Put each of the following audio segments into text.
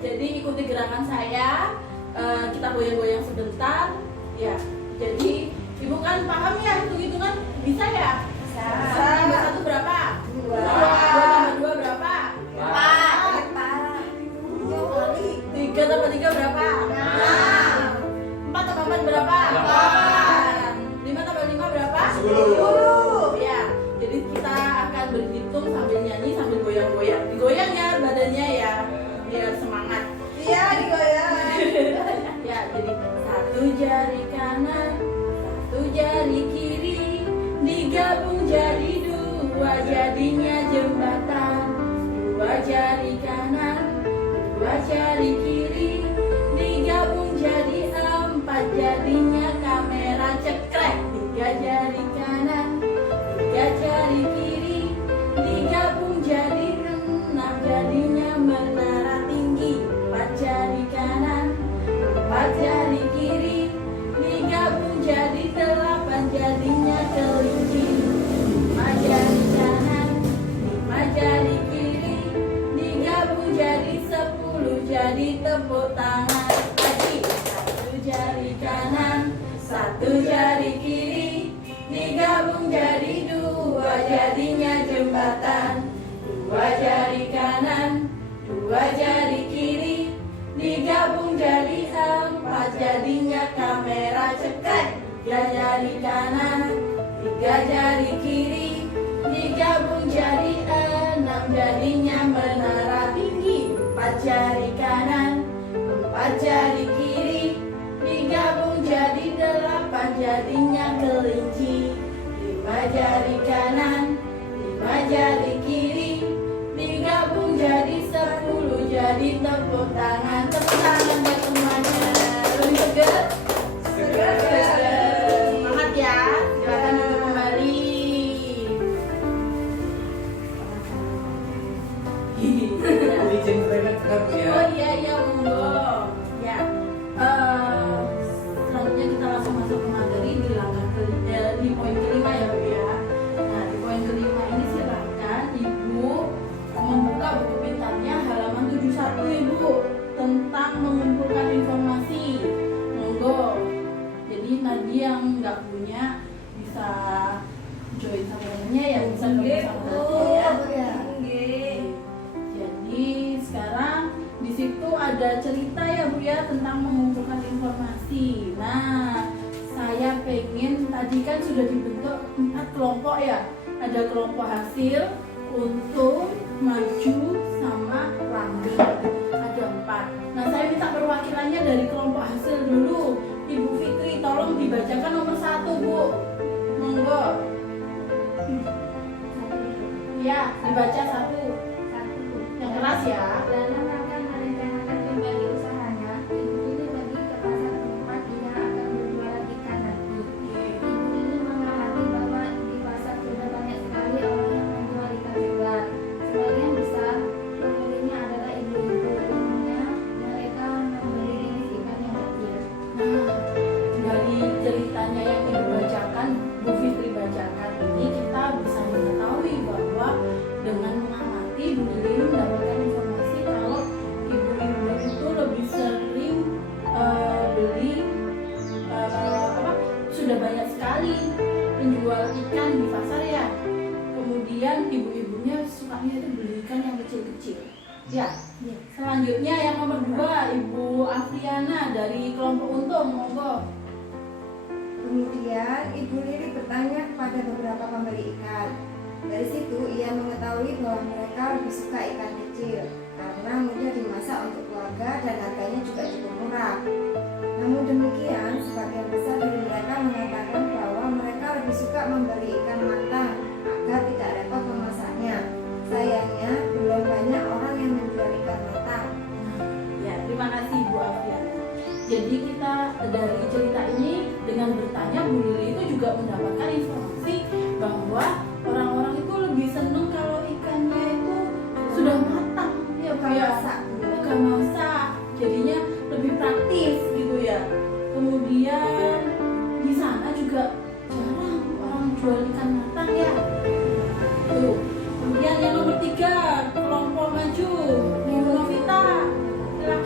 Jadi ikuti gerakan saya. Kita goyang-goyang sebentar. Ya. Jadi ibu kan paham ya hitung-hitungan bisa ya? Bisa. Tambah 1 berapa? 2. 2 tambah 2 berapa? 4. 3 tambah 3 berapa? 4 tambah 4 berapa? 5 tambah 5 berapa? 10. Ya, jadi kita akan berhitung sambil nyanyi sambil goyang-goyang. Digoyang ya badannya ya, biar semangat. Iya, digoyang. Ya, jadi 1 jari kanan, 1 jari kiri, digabung jadi 2, jadinya jembatan. 2 jari kanan, 2 jari kiri, digabung jadi 4, jadinya kamera cekrek. 3 jari kanan, 3 jari kiri, digabung jadi 6, jadinya menara tinggi. 4 jari kanan, 4 jari kiri, digabung jadi 8, jadinya kelinci. 5 jari kanan, 5 jari kiri, digabung jadi 10, jadi tepuk tangan lagi. 1 jari kanan, 1 jari kiri, digabung jadi 2, jadinya jembatan. 2 jari kanan, 2 jari kiri, digabung jadi 4, jadinya kamera cekrek. 3 jari kanan, 3 jari kiri, digabung jadi 6, jadinya menara tinggi. 4 jari kanan, 4 jari kiri, digabung jadi 8, jadinya kelinci. 5 jari kanan, 5 jari kiri, digabung jadi 10, jadi tepuk tangan. Tepuk tangan buat semuanya. Lebih seger? Seger. Semangat ya. Silakan duduk kembali. Izin berangkat ya. Oh iya monggo. Ya. Selanjutnya kita langsung masuk ke materi di langkah di poin kelima ya Bu ya. Nah di poin kelima ini silakan Ibu membuka buku pintarnya halaman 71 Ibu tentang mengumpulkan informasi. Monggo. Jadi tadi yang nggak punya bisa join sama temennya ya, bisa gabung sama temennya ya. Jadi sekarang di situ ada cerita ya Bu ya tentang mengumpulkan informasi. Nah, saya pengen tadi kan sudah dibentuk 4 kelompok ya. Ada kelompok hasil, untung, maju, sama langgeng. Ada 4. Nah, saya minta perwakilannya dari kelompok hasil dulu. Ibu Fitri, tolong dibacakan nomor 1 Bu. Monggo. Ya, dibaca 1. Yang keras ya. Dalam rangka merencanakan kembali usahanya, ibu ini pergi ke pasar tempat dia akan berjualan ikan nanti. Ibu ini mengamati bahwa di pasar sudah banyak sekali orang yang menjual ikan segar. Sebagian besar pembelinya adalah ibu-ibu, umumnya mereka membeli jenis ikan yang kecil. Nah, dari ceritanya yang Ibu bacakan, Bu Fitri bacakan ini kita bisa mengetahui bahwa dengan mengamati Bu Lili mendapatkan informasi kalau ibu-ibu itu lebih sering beli sudah banyak sekali penjual ikan di pasar ya. Kemudian ibu-ibunya sukanya itu beli ikan yang kecil-kecil. Ya. Selanjutnya yang nomor 2 Ibu Afriana dari kelompok untung, monggo. Kemudian Ibu Lili bertanya kepada beberapa pembeli ikan. Dari situ ia mengetahui bahwa mereka lebih suka ikan kecil karena mudah dimasak untuk keluarga dan harganya juga cukup murah. Namun demikian, sebagian besar dari mereka mengatakan bahwa mereka lebih suka membeli ikan matang agar tidak repot memasaknya. Sayangnya, belum banyak orang yang menjual ikan matang. Ya, terima kasih Bu Afriana. Jadi kita dari cerita ini dengan bertanya Bu Lili itu juga mendapatkan informasi bahwa orang-orang itu lebih senang kalau ikannya itu sudah matang ya Bu ya. Bukan masak. Jadinya lebih praktis gitu ya. Kemudian di sana juga jarang orang jual ikan matang ya. Tuh. Kemudian yang nomor 3 kelompok maju Ibu Novita, silakan.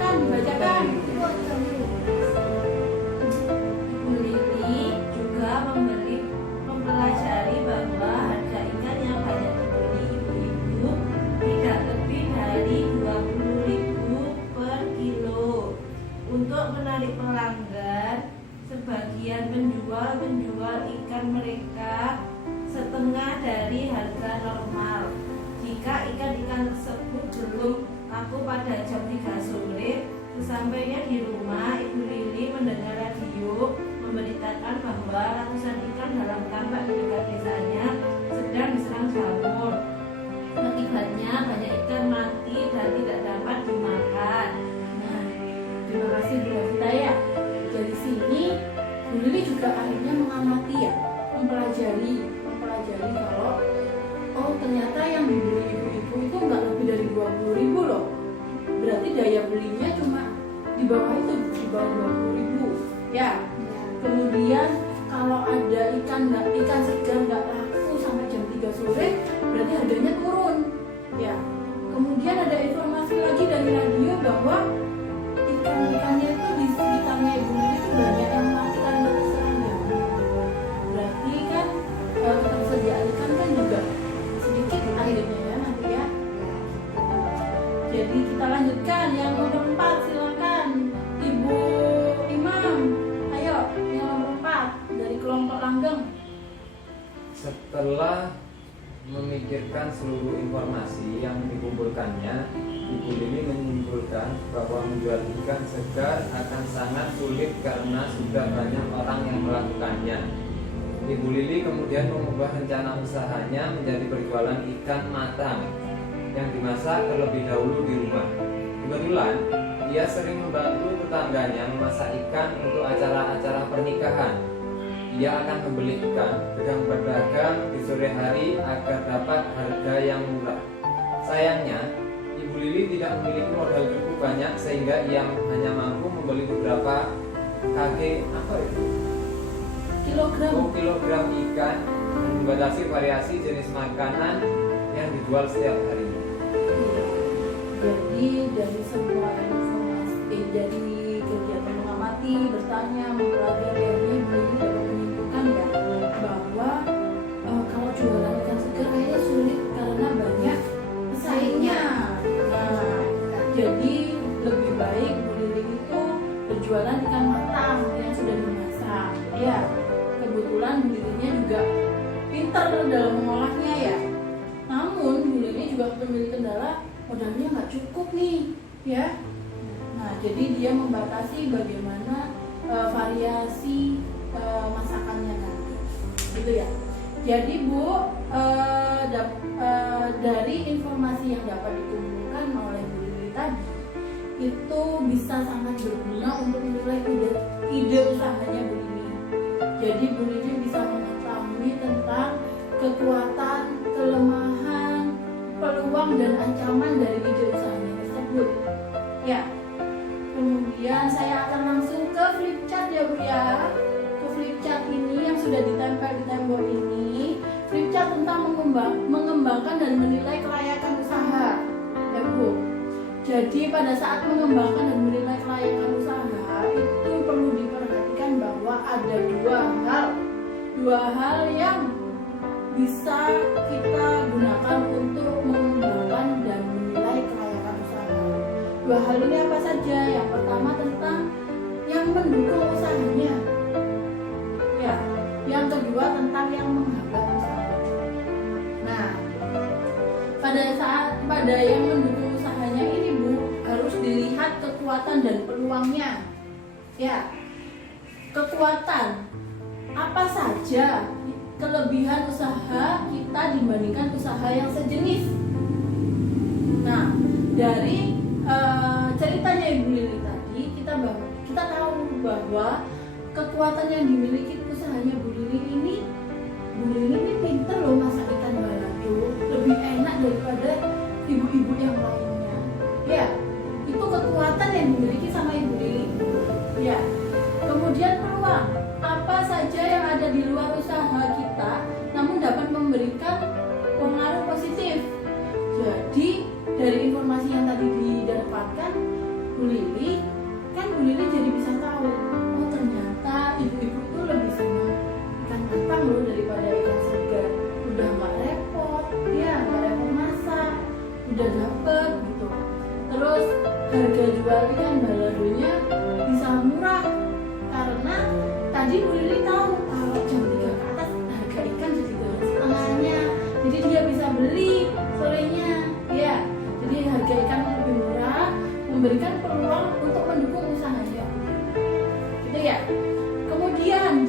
aku pada jam 3 sore. Sesampainya di rumah, Ibu Lili mendengar radio memberitakan bahwa ratusan ikan dalam tambak di dekat desanya sedang diserang jamur. Akibatnya banyak ikan mati dan tidak dapat dimakan. Nah, terima kasih Bu Lavita ya. Dari sini Bu Lili juga akhirnya mengamati ya, mempelajari kalau oh ternyata yang dibeli ibu-ibu itu nggak lebih dari 20.000 loh. Berarti daya belinya cuma di bawah itu, di bawah 20.000 ya. Kemudian kalau ada ikan segar nggak laku sampai jam 3 sore, berarti harganya turun ya. Kemudian ada informasi lagi dari radio bahwa ikan-ikannya itu di sekitarnya Ibu Lili itu banyak yang mati karena terserang jamur. Berarti kan ketersediaan ikan kan juga sedikit akhirnya ya nanti ya. Jadi kita lanjutkan yang nomor 4, silakan Ibu Imam. Ayo yang nomor 4 dari kelompok langgeng. Setelah memikirkan seluruh informasi yang dikumpulkannya, Ibu Lili menyimpulkan bahwa menjual ikan segar akan sangat sulit karena sudah banyak orang yang melakukannya. Ibu Lili kemudian mengubah rencana usahanya menjadi berjualan ikan matang yang dimasak terlebih dahulu di rumah. Kebetulan, ia sering membantu tetangganya memasak ikan untuk acara-acara pernikahan. Ia akan membeli ikan, sedang berdagang di sore hari agar dapat harga yang murah. Sayangnya, Ibu Lili tidak memiliki modal cukup banyak sehingga ia hanya mampu membeli beberapa kilogram ikan dan membatasi variasi jenis makanan yang dijual setiap hari. Jadi dari semua informasi, dari kegiatan mengamati, bertanya, mempelajari, ini Ibu Lili dapat menyimpulkan ya bahwa kalau jualan ikan segar kayaknya sulit karena banyak pesaingnya. Nah, jadi lebih baik Bu Lili itu berjualan ikan matang yang sudah dimasak. Ya, kebetulan Bu Lilinya juga pintar dalam mengolahnya ya. Namun Bu Lili juga memiliki kendala, modalnya nggak cukup nih ya. Nah, jadi dia membatasi bagaimana variasi masakannya nanti gitu ya. Jadi Bu, dari informasi yang dapat dikumpulkan oleh Bu Lili tadi itu bisa sangat berguna untuk menilai ide usahanya Bu Lili. Jadi Bu Lili bisa mengetahui tentang kekuatan, kelemahan, peluang dan ancaman dari ide usahanya tersebut. Ya. Kemudian saya akan langsung ke flip chart ya Bu ya. Ke flip chart ini yang sudah ditempel di tembok ini, flip chart tentang mengembangkan dan menilai kelayakan usaha. Ya Bu. Jadi pada saat mengembangkan dan menilai kelayakan usaha itu perlu diperhatikan bahwa ada dua hal yang bisa kita gunakan untuk mengembangkan dan menilai kelayakan usaha. Dua hal ini apa saja? Yang pertama tentang yang mendukung usahanya, ya. Yang kedua tentang yang menghambat usaha. Nah, pada yang mendukung usahanya ini Bu harus dilihat kekuatan dan peluangnya. Ya, kekuatan apa saja kelebihan usaha kita dibandingkan usaha yang sejenis. Nah, dari ceritanya Ibu Lili tadi kita tahu bahwa kekuatan yang dimiliki usahanya Bu Lili ini pinter loh masak ikan balado, lebih enak daripada ibu-ibu yang lainnya. Ya, itu kekuatan yang dimiliki sama Ibu Lili. Ya, kemudian peluang apa saja yang ada di luar usaha kita namun dapat memberikan pengaruh positif. Jadi dari informasi yang tadi didapatkan Bu Lili jadi bisa tahu, oh ternyata ibu-ibu itu lebih senang ikan matang loh daripada ikan segar. Udah nggak repot, nggak repot masak, udah dapet gitu. Terus harga jual ikan baladonya bisa murah karena tadi Bu Lili tahu kalau jam 3 ke atas harga ikan jadi setengahnya, jadi dia bisa beli sorenya ya. Jadi harga ikan lebih murah memberikan peluang untuk mendukung usahanya, gitu ya. Kemudian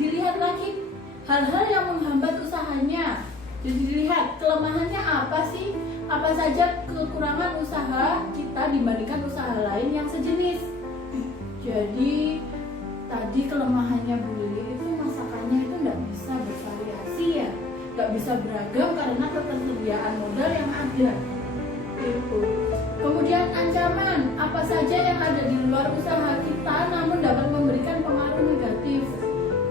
dilihat lagi hal-hal yang menghambat usahanya. Jadi dilihat kelemahannya apa sih, apa saja kekurangan usaha kita dibandingkan usaha lain yang sejenis. Jadi tadi kelemahannya Bu Lili itu masakannya itu nggak bisa bervariasi ya, nggak bisa beragam karena ketersediaan modal yang ada. Itu. Kemudian ancaman apa saja yang ada di luar usaha kita namun dapat memberikan pengaruh negatif.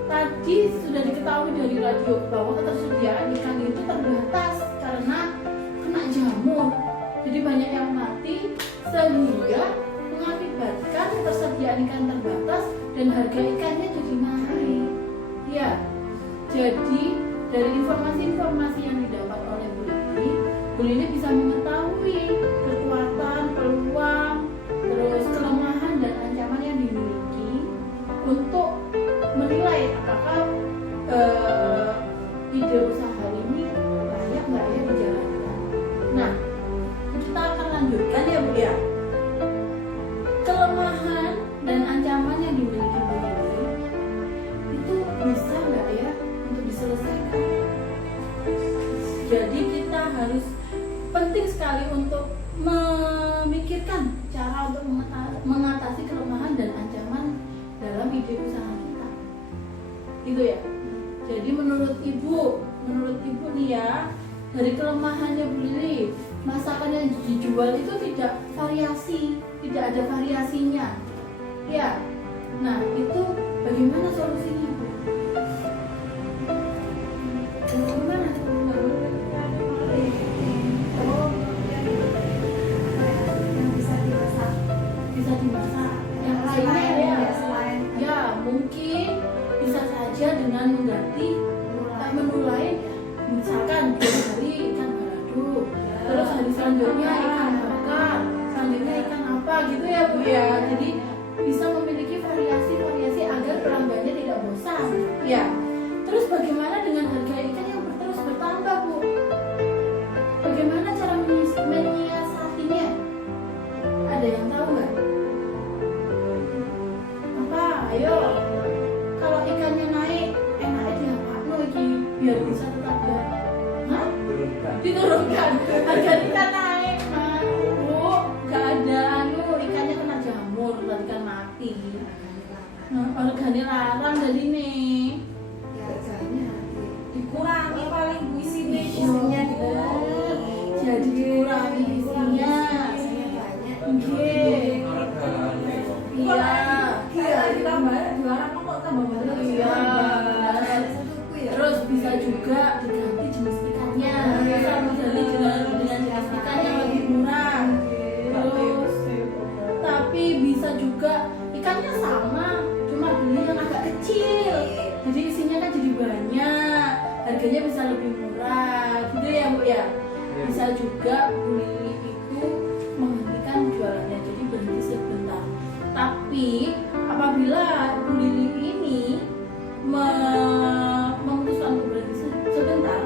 Tadi sudah diketahui dari radio bahwa ketersediaan ikan itu terbatas karena kena jamur. Jadi banyak yang mati sehingga mengakibatkan ketersediaan ikan terbatas dan harga ikannya jadi naik. Ya, jadi dari informasi-informasi yang didapat oleh Bu Lili bisa mengetahui kekuatan, peluang, terus kelemahan dan ancaman yang dimiliki untuk menilai apakah ide usaha ini layak nggak ya dijalankan. Nah, kita akan lanjutkan ya Bu ya. Kelemahan dan ancaman yang dimiliki Bu Lili itu bisa nggak ya untuk diselesaikan. Jadi kita harus penting sekali untuk memikirkan cara untuk mengatasi kelemahan dan ancaman dalam ide usaha kita. Gitu ya. Jadi menurut Ibu nih ya, dari kelemahannya Bu Lili, masakan yang dijual itu tidak ada variasinya. Ya. Nah, itu bagaimana solusinya, Bu? Bagaimana? Bisa dimasak. Yang lainnya ya mungkin bisa saja dengan mengganti menu lain, misalkan hari ikan balado, terus hari selanjutnya ikan bakar, selanjutnya ikan apa gitu ya Bu ya. Jadi bisa memiliki variasi agar pelanggannya tidak bosan. Ya. Terus bagaimana dengan harga ikan yang terus bertambah Bu? Bagaimana cara menyiasatinya? Ada yang tahu nggak? Apa? Ayo. Kalau ikannya naik, enaknya diapain lagi biar bisa tetap ya? Hah? Diturunkan. Harga ikan naik, Bu. Nggak ada ikannya kena jamur, ikan mati. Nah, harganya larang jadi nih. Ya, harganya Dikurangi paling Bu isinya dikurangi. jadi dikurangi isinya. Biasanya banyak. Oke. Harganya kok. Iya. ditambah jualan kok tambah banyak. Iya. Satuku ya. Terus bisa juga diganti jenis ikannya. Bisa diganti dengan jenis ikan yang lebih murah. Terus tapi bisa juga ikannya sama, cuma beli yang agak kecil. Jadi isinya kan jadi banyak, harganya bisa lebih murah, gitu ya Bu ya. Bisa juga Bu Lili itu menghentikan jualannya, jadi berhenti sebentar. Tapi apabila Bu Lili ini memutuskan untuk berhenti sebentar,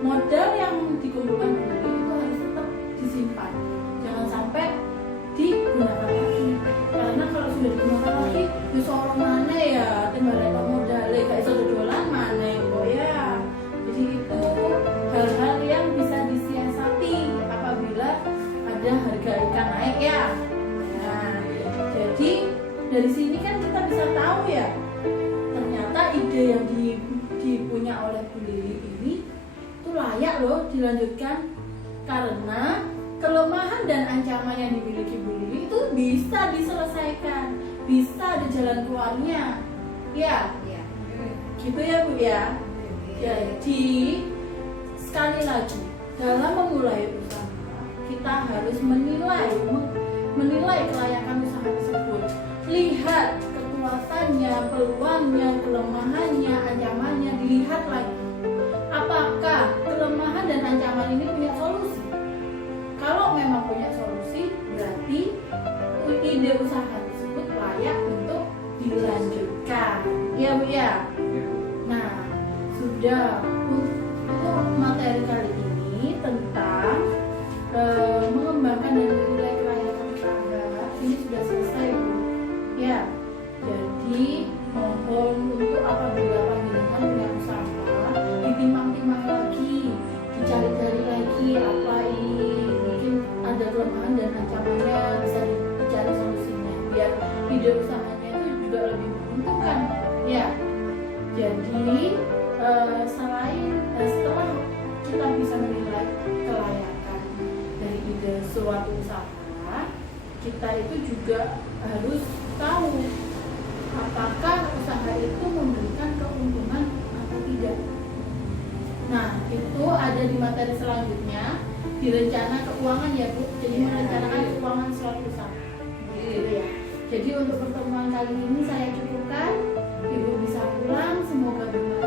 modal yang dikumpulkan Bu Lili itu harus tetap disimpan, jangan sampai digunakan lagi. Karena kalau sudah digunakan lagi, bisa orang mana ya, timbalnya modalnya gak bisa jualan mana kok ya. Jadi itu hal-hal yang bisa disiasati apabila ada harga ikan naik ya. Nah, jadi dari sini kan kita bisa tahu ya, ternyata ide yang dipunya oleh Bu Lili ini itu layak loh dilanjutkan, karena kelemahan dan ancaman yang dimiliki Bu Lili itu bisa diselesaikan, bisa ada jalan keluarnya. Ya, Iya. gitu ya Bu ya. Jadi sekali lagi dalam memulai usaha kita harus menilai kelayakan usaha tersebut. Lihat kekuatannya, peluangnya, kelemahannya, ancamannya, dilihat lagi. Apakah kelemahan dan ancaman ini punya solusi? Kalau memang punya solusi, berarti ide usaha tersebut layak untuk dilanjutkan. Iya Bu ya. Nah, sudah untuk materi kali ini tentang mengembangkan dan menilai kelayakan usaha. ide usahanya itu juga lebih menguntungkan ya. Jadi setelah kita bisa menilai kelayakan dari ide suatu usaha, kita itu juga harus tahu apakah usaha itu memberikan keuntungan atau tidak. Nah, itu ada di materi selanjutnya di rencana keuangan ya Bu. Jadi merencanakan keuangan suatu usaha. Gitu ya. Jadi untuk pertemuan kali ini saya cukupkan. Ibu bisa pulang, semoga bermanfaat.